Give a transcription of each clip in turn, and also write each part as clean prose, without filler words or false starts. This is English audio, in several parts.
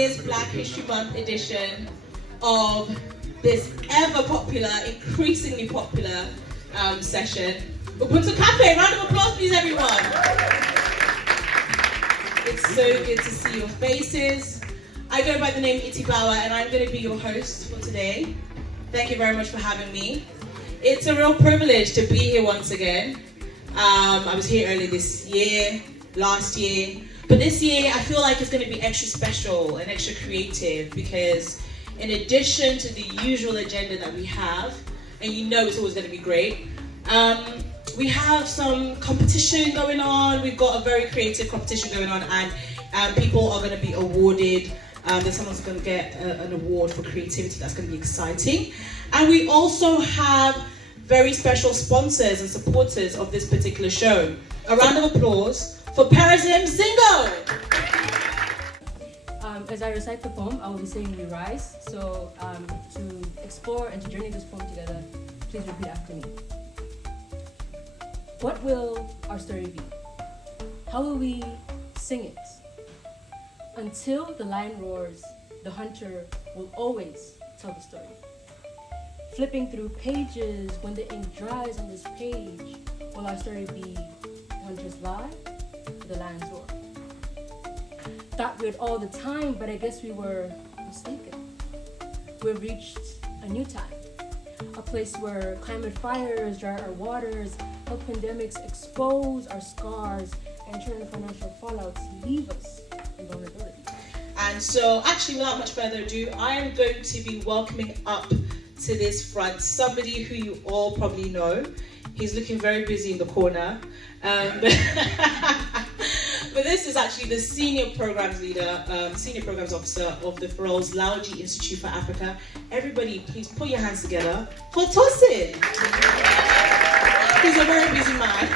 year's Black History Month edition of this ever popular, increasingly popular session. Ubuntu Cafe, round of applause please everyone. It's so good to see your faces. I go by the name Iti Bawa and I'm going to be your host for today. Thank you very much for having me. It's a real privilege to be here once again. I was here earlier this year, last year, but this year I feel like it's going to be extra special and extra creative because in addition to the usual agenda that we have, and you know it's always going to be great, we have some competition going on. We've got a very creative competition going on and people are going to be awarded. There's someone's going to get an award for creativity. That's going to be exciting. And we also have very special sponsors and supporters of this particular show. A round of applause for Parazim Zingo! As I recite the poem, I will be saying we rise. So to explore and to journey this poem together, please repeat after me. What will our story be? How will we sing it? Until the lion roars, the hunter will always tell the story. Flipping through pages, when the ink dries on this page, will our story be the hunter's lie or the lion's roar? Thought we'd all the time, but I guess we were mistaken. We've reached a new time, a place where climate fires dry our waters, health pandemics expose our scars, and internal financial fallouts leave us in vulnerability. And so, actually, without much further ado, I am going to be welcoming up to this front somebody who you all probably know. He's looking very busy in the corner. But this is actually the Senior Programs Leader, Senior Programs Officer of the Pharrell's Lauji Institute for Africa. Everybody, please put your hands together for Tosin. He's a very busy man.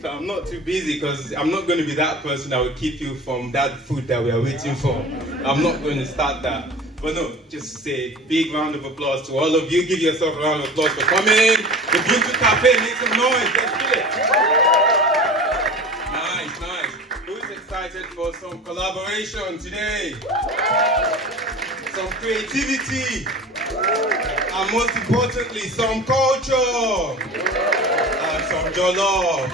So I'm not too busy because I'm not going to be that person that will keep you from that food that we are waiting for. I'm not going to start that. But no, just say big round of applause to all of you. Give yourself a round of applause for coming. The Ubuntu Cafe, make some noise. Let's do it. Nice, nice. Who's excited for some collaboration today? Some creativity. And most importantly, some culture. And some jollof.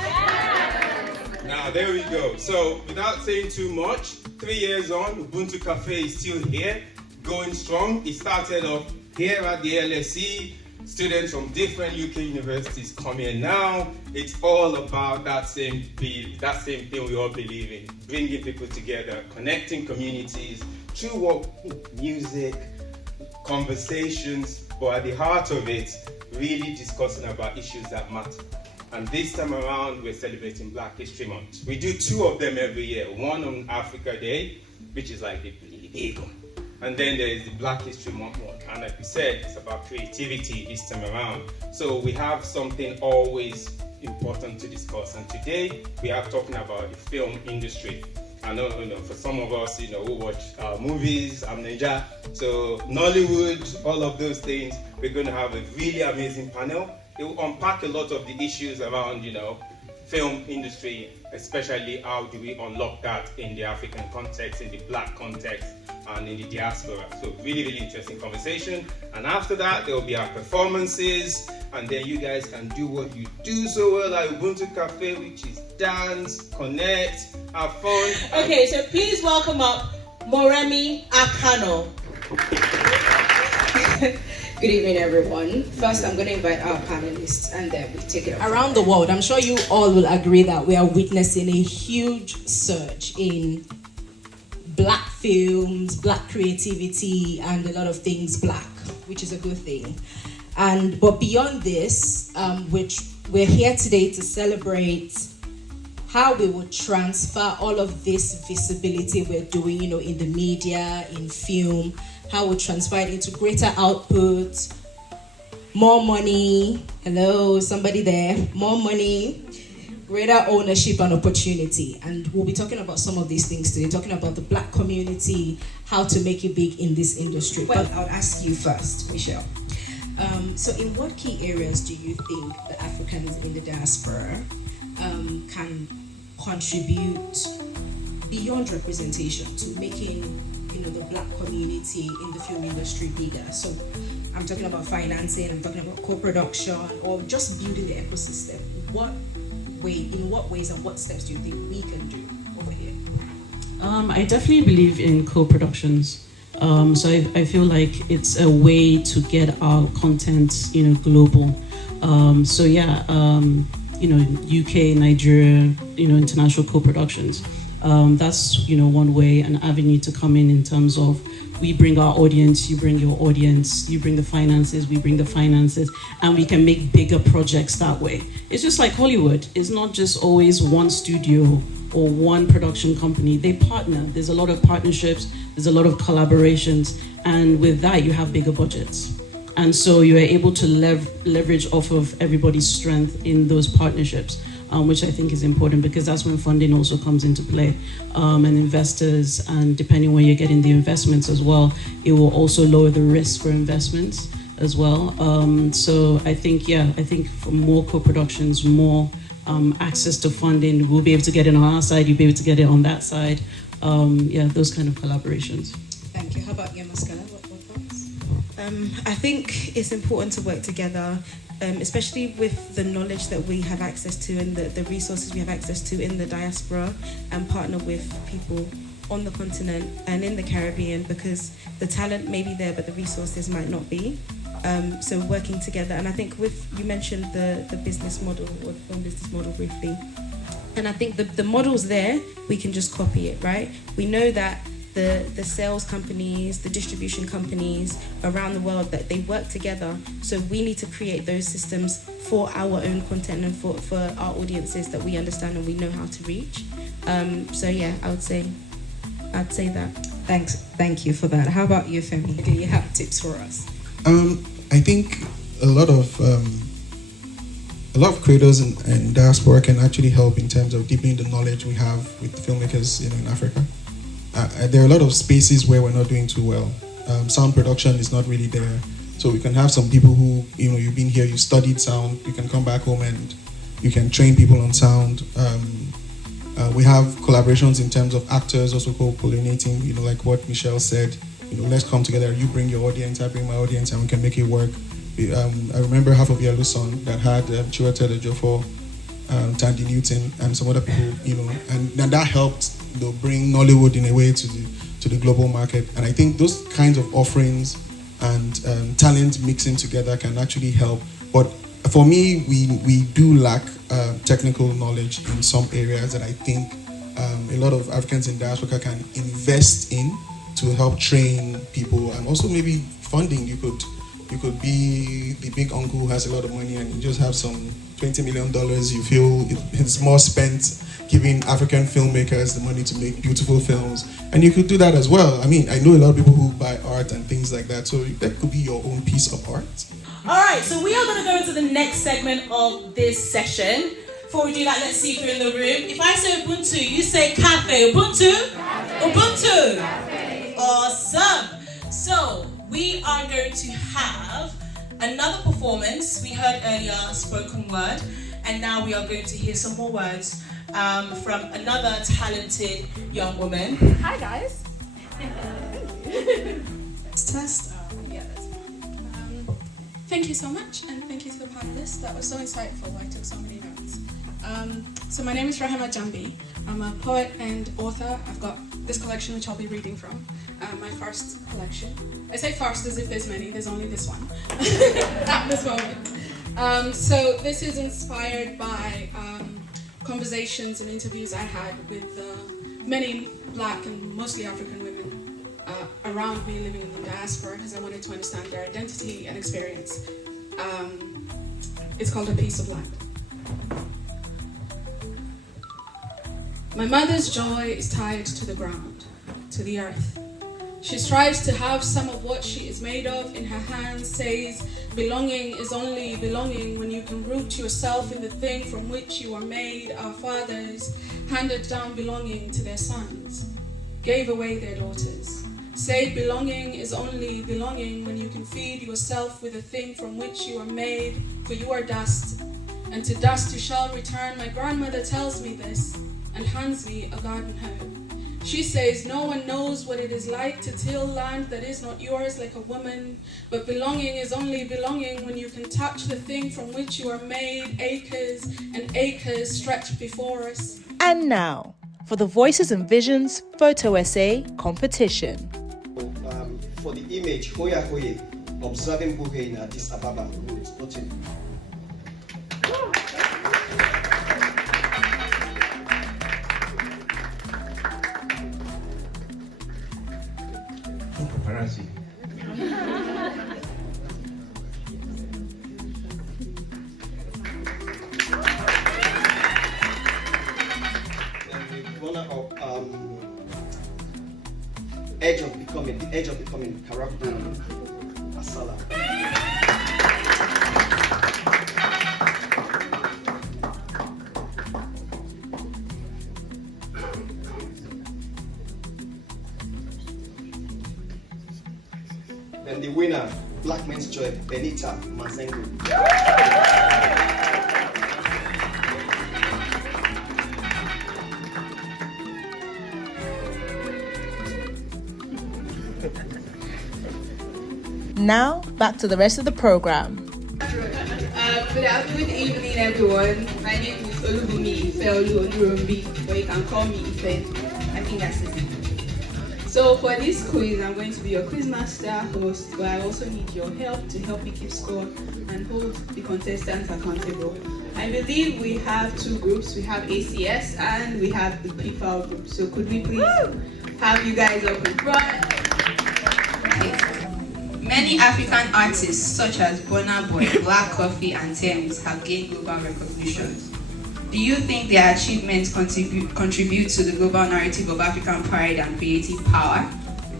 Now, there we go. So, without saying too much, 3 years on, Ubuntu Cafe is still here, going strong. It started off here at the LSE. Students from different UK universities come here now. It's all about that same thing we all believe in, bringing people together, connecting communities through what music, conversations, but at the heart of it, really discussing about issues that matter. And this time around, we're celebrating Black History Month. We do 2 of them every year. One on Africa Day, which is like the big one. And then there is the Black History Month one. And like we said, it's about creativity this time around. So we have something always important to discuss. And today, we are talking about the film industry. I know, for some of us, who watch movies, I'm Ninja. So Nollywood, all of those things, we're going to have a really amazing panel. It will unpack a lot of the issues around, film industry, especially how do we unlock that in the African context, in the Black context, and in the diaspora. So really, really interesting conversation. And after that, there will be our performances, and then you guys can do what you do so well at Ubuntu Cafe, which is dance, connect, have fun. Okay, so please welcome up Moremi Akano. Good evening, everyone. First, I'm going to invite our panelists and then we'll take it around the world. I'm sure you all will agree that we are witnessing a huge surge in Black films, Black creativity, and a lot of things Black, which is a good thing. But beyond this, which we're here today to celebrate how we would transfer all of this visibility we're doing, in the media, in film, how we transfer it into greater output, more money, hello, somebody there, more money, greater ownership and opportunity. And we'll be talking about some of these things today, talking about the Black community, how to make it big in this industry. Well, I'll ask you first, Michelle. So in what key areas do you think the Africans in the diaspora can contribute beyond representation to making the Black community in the film industry bigger. So I'm talking about financing, I'm talking about co-production, or just building the ecosystem. In what ways and what steps do you think we can do over here? I definitely believe in co-productions. So I feel like it's a way to get our content, global. UK, Nigeria, international co-productions. That's one way, an avenue to come in terms of we bring our audience, you bring your audience, you bring the finances, we bring the finances, and we can make bigger projects that way. It's just like Hollywood. It's not just always one studio or one production company. They partner. There's a lot of partnerships, there's a lot of collaborations, and with that you have bigger budgets. And so you are able to leverage off of everybody's strength in those partnerships, which I think is important because that's when funding also comes into play, and investors, and depending where you're getting the investments as well, it will also lower the risk for investments as well. So I think for more co-productions, more access to funding, we'll be able to get it on our side, you'll be able to get it on that side. Those kind of collaborations. Thank you. How about you, Mascala? What thoughts? I think it's important to work together, especially with the knowledge that we have access to and the resources we have access to in the diaspora, and partner with people on the continent and in the Caribbean, because the talent may be there but the resources might not be. So working together, and I think you mentioned the business model or the film business model briefly, and I think the model's there, we can just copy it, right? We know that the sales companies, the distribution companies around the world, that they work together. So we need to create those systems for our own content and for our audiences that we understand and we know how to reach. I'd say that. Thanks. Thank you for that. How about you, Femi? Do you have tips for us? I think a lot of creators and diaspora can actually help in terms of deepening the knowledge we have with filmmakers in Africa. There are a lot of spaces where we're not doing too well. Sound production is not really there. So we can have some people who, you've been here, you studied sound, you can come back home and you can train people on sound. We have collaborations in terms of actors also co-pollinating, like what Michelle said, let's come together, you bring your audience, I bring my audience, and we can make it work. I remember half of Yalu's song that had Chiwetel Ejiofor, Tandy Newton, and some other people, and that helped bring Nollywood in a way to the global market. And I think those kinds of offerings and talent mixing together can actually help. But for me, we do lack technical knowledge in some areas that I think a lot of Africans in diaspora can invest in to help train people, and also maybe funding. You could be the big uncle who has a lot of money and you just have some $20 million. You feel it's more spent giving African filmmakers the money to make beautiful films, and you could do that as well. I mean, I know a lot of people who buy art and things like that, so that could be your own piece of art. All right, so we are going to go into the next segment of this session. Before we do that, let's see if you're in the room. If I say Ubuntu, you say cafe. Ubuntu? Cafe. Ubuntu? Cafe. Awesome. So we are going to have another performance. We heard earlier spoken word, and now we are going to hear some more words from another talented young woman. Hi guys. Test. Yeah, that's fine. Thank you so much, and thank you to the panelists. That was so insightful. I took so many notes. So my name is Rahima Jambi. I'm a poet and author. I've got this collection which I'll be reading from. My first collection. I say first as if there's many. There's only this one at this moment. So this is inspired by conversations and interviews I had with many Black and mostly African women around me living in the diaspora, because I wanted to understand their identity and experience. It's called A Piece of Land. My mother's joy is tied to the ground, to the earth. She strives to have some of what she is made of in her hands, says belonging is only belonging when you can root yourself in the thing from which you are made. Our fathers handed down belonging to their sons, gave away their daughters. Say belonging is only belonging when you can feed yourself with the thing from which you are made, for you are dust and to dust you shall return. My grandmother tells me this and hands me a garden hoe. She says no one knows what it is like to till land that is not yours like a woman, but belonging is only belonging when you can touch the thing from which you are made. Acres and acres stretch before us. And now, for the Voices and Visions photo essay competition. For the image, Hoya Hoye, observing Buhe in Addis Ababa, roads, nothing. No paparazzi. The edge of becoming Karabu Asala. Then the winner, Black Men's Joy, Benita Mazengo. Now, back to the rest of the program. Good evening, everyone. My name is Olubumi Ifeolu, but you can call me Ife. I think that's it. So for this quiz, I'm going to be your quiz master host, but I also need your help to help me keep score and hold the contestants accountable. I believe we have two groups. We have ACS and we have the PFAL group. So could we please have you guys up in front? Many African artists such as Burna Boy, Black Coffee and Thames have gained global recognitions. Do you think their achievements contribute to the global narrative of African pride and creative power?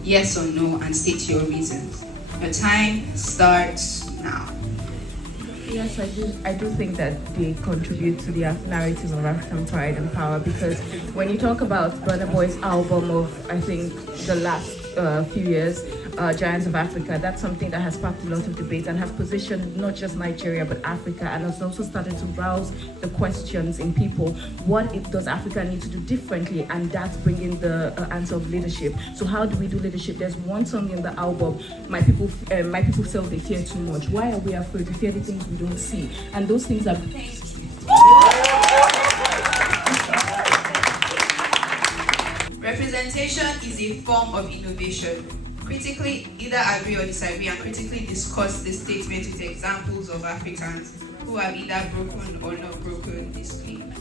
Yes or no, and state your reasons. Your time starts now. Yes, I do think that they contribute to the narrative of African pride and power, because when you talk about Burna Boy's album of, I think, the last few years, Giants of Africa, that's something that has sparked a lot of debate and has positioned not just Nigeria but Africa, and has also started to rouse the questions in people. What does Africa need to do differently? And that's bringing the answer of leadership. So how do we do leadership? There's one song in the album, My People Feel They Fear Too Much. Why are we afraid? We fear the things we don't see, and those things are... Representation is a form of innovation. Critically either agree or disagree, and critically discuss the statement with examples of Africans who have either broken or not broken this claim.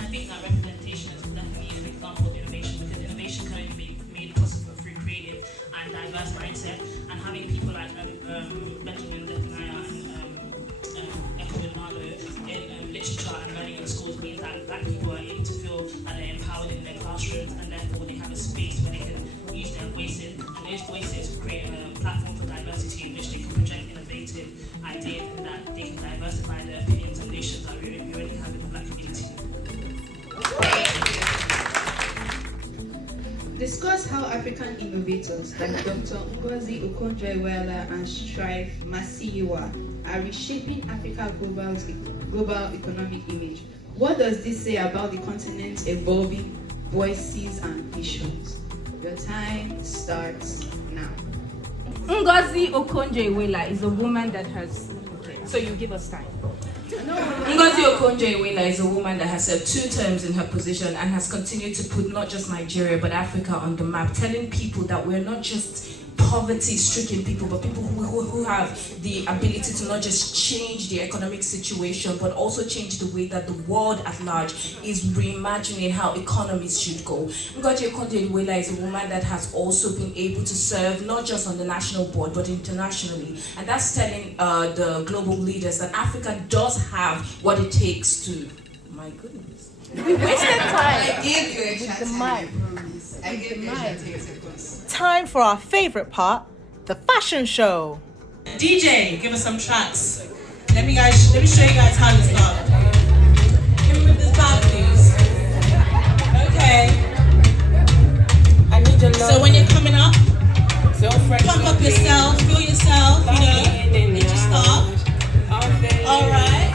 I think that representation is definitely an example of innovation, because innovation can only be made possible through creative and diverse mindset, and having people like Benjamin Zephaniah and Eko Nalo in literature and learning in schools means that Black people are able to feel that they're empowered in their classrooms, and therefore they have a space where they can use their voices, and those voices create a platform for diversity in which they can project innovative ideas, and that they can diversify their opinions and notions that we already have in the Black community. Discuss how African innovators like Dr. Ngozi Okonjo-Iweala and Strive Masiyiwa are reshaping Africa's global economic image. What does this say about the continent's evolving voices and visions? Your time starts now. Ngozi Okonjo-Iweala is a woman that has... So you give us time. Ngozi Okonjo-Iweala is a woman that has served 2 terms in her position and has continued to put not just Nigeria but Africa on the map, telling people that we're not just poverty-stricken people, but people who have the ability to not just change the economic situation, but also change the way that the world at large is reimagining how economies should go. Ngozi Okonjo-Iweala is a woman that has also been able to serve not just on the national board, but internationally. And that's telling the global leaders that Africa does have what it takes to... My goodness. We wasted time. I gave you a chance. I gave you a chance. Time for our favorite part, the fashion show. DJ, give us some tracks. Let me show you guys how this goes. Give me this part, please. Okay. I need your love. So when you're coming up, pump up yourself, feel yourself, you know, need to stop. All right.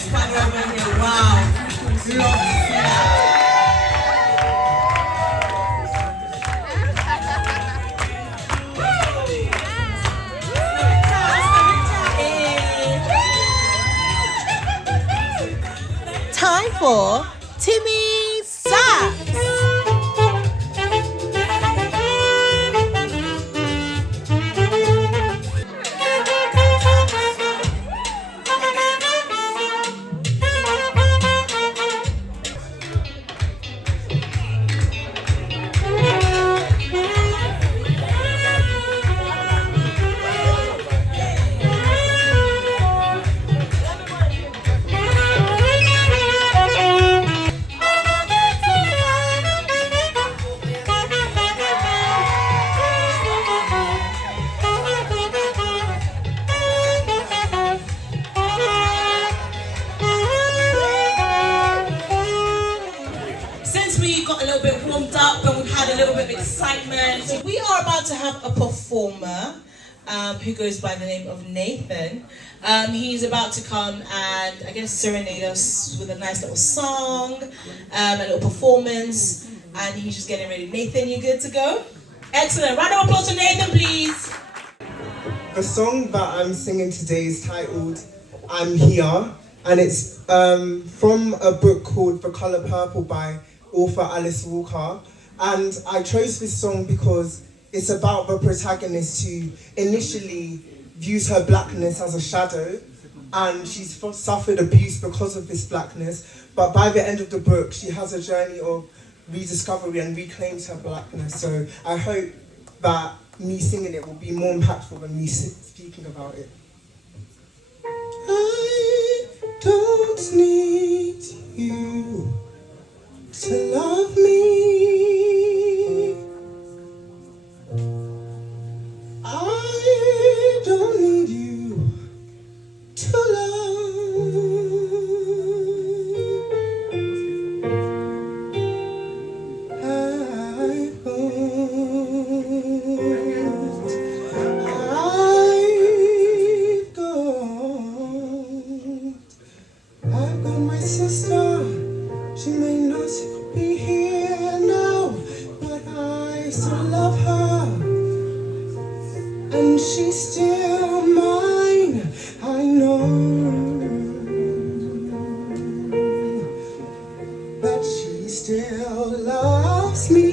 swagger over here. Wow. Love to see that. Time for Timmy Sax. Got a little bit warmed up and we've had a little bit of excitement. So we are about to have a performer who goes by the name of Nathan. He's about to come and I guess serenade us with a nice little song, a little performance, and he's just getting ready. Nathan, you good to go? Excellent. Round of applause for Nathan, please. The song that I'm singing today is titled I'm Here, and it's from a book called The Colour Purple by author Alice Walker, and I chose this song because it's about the protagonist who initially views her blackness as a shadow, and she's suffered abuse because of this blackness, but by the end of the book she has a journey of rediscovery and reclaims her blackness. So I hope that me singing it will be more impactful than me speaking about it. I don't need you to love me. I don't need you to love. I've got my sister. She may not be here now, but I still love her, and she's still mine. I know that she still loves me.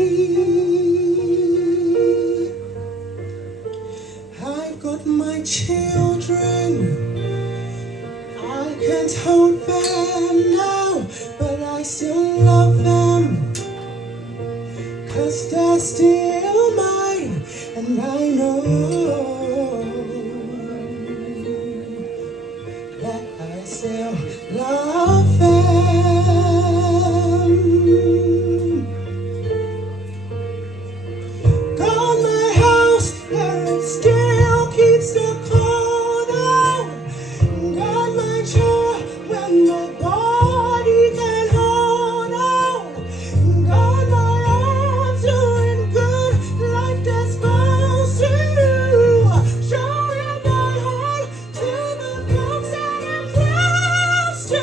I've got my children. I can't hold them now, but I still love them, 'cause they're still mine, and I know that I still love them. Got my house where it still keeps the cold out. Got my chair when my body can hold out. Got my arms doing good like they're supposed to. Showing my heart to the folks that I'm close to.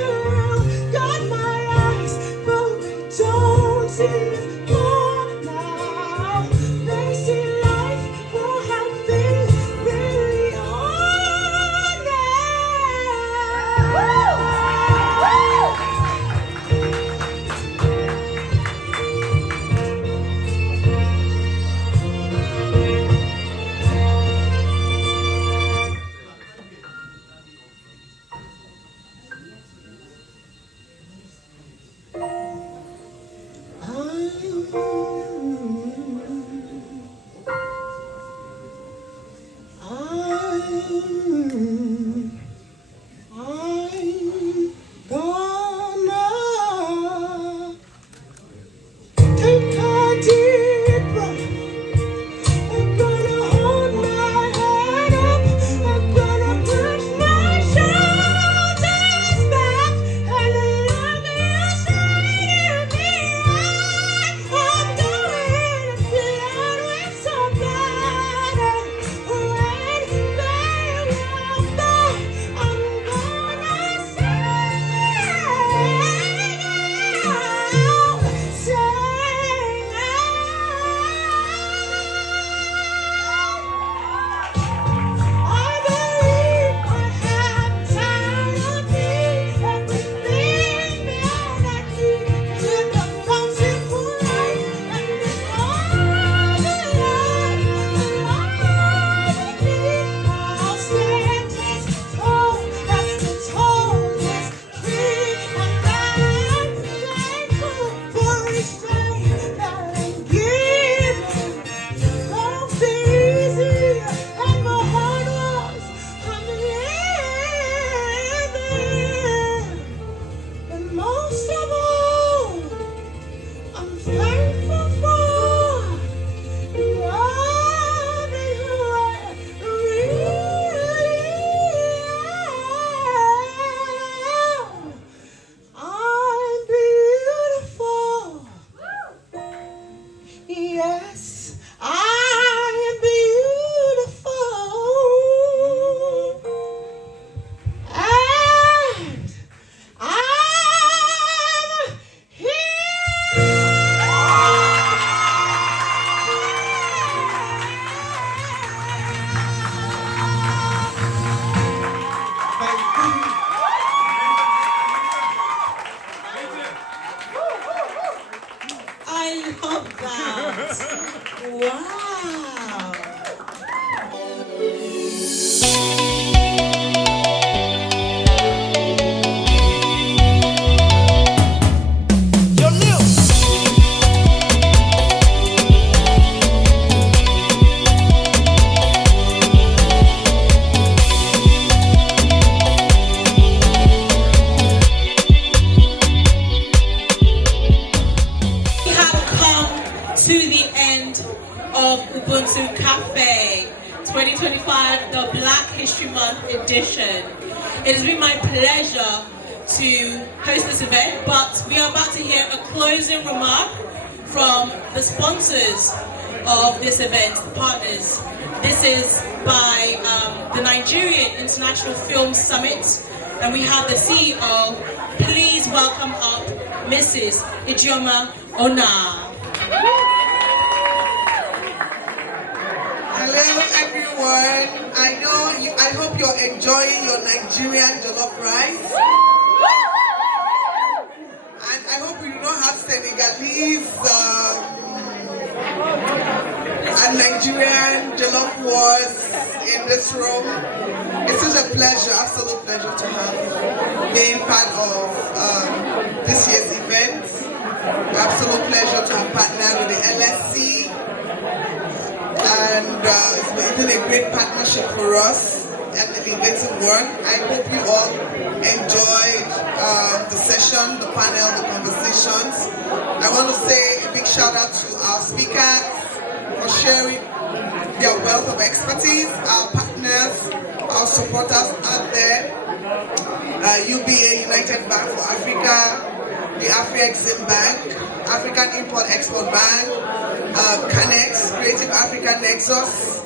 Cafe 2025, the Black History Month edition. It has been my pleasure to host this event, but we are about to hear a closing remark from the sponsors of this event, the partners. This is by the Nigerian International Film Summit, and we have the CEO. Please welcome up Mrs. Ijeoma Ona. Hello everyone. I hope you're enjoying your Nigerian jollof rice. And I hope you do not have Senegalese and Nigerian jollof wars in this room. It's such a pleasure, absolute pleasure to have being part of this year's event. Absolute pleasure to have partnered with the LSC. And it's been a great partnership for us and an innovative one. I hope you all enjoyed the session, the panel, the conversations. I want to say a big shout out to our speakers for sharing their wealth of expertise, our partners, our supporters out there, UBA, United Bank for Africa, the Afri-Exim Bank, African Import-Export Bank, Canex, Creative Africa Nexus,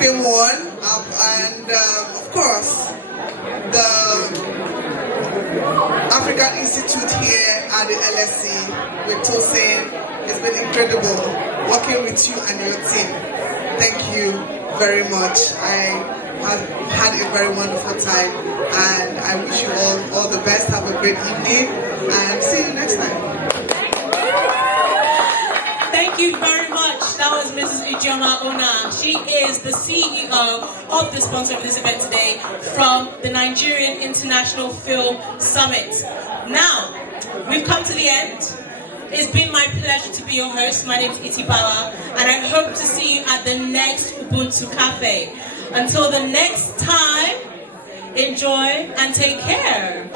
Film One, and of course, the African Institute here at the LSC with Tosin. It's been incredible working with you and your team. Thank you very much. I have had a very wonderful time, and I wish you all the best. Have a great evening, and see you next time. Thank you very much. That was Mrs. Ijeoma Ona. She is the CEO of the sponsor of this event today from the Nigerian International Film Summit. Now, we've come to the end. It's been my pleasure to be your host. My name is Iti Bawa, and I hope to see you at the next Ubuntu Cafe. Until the next time, enjoy and take care.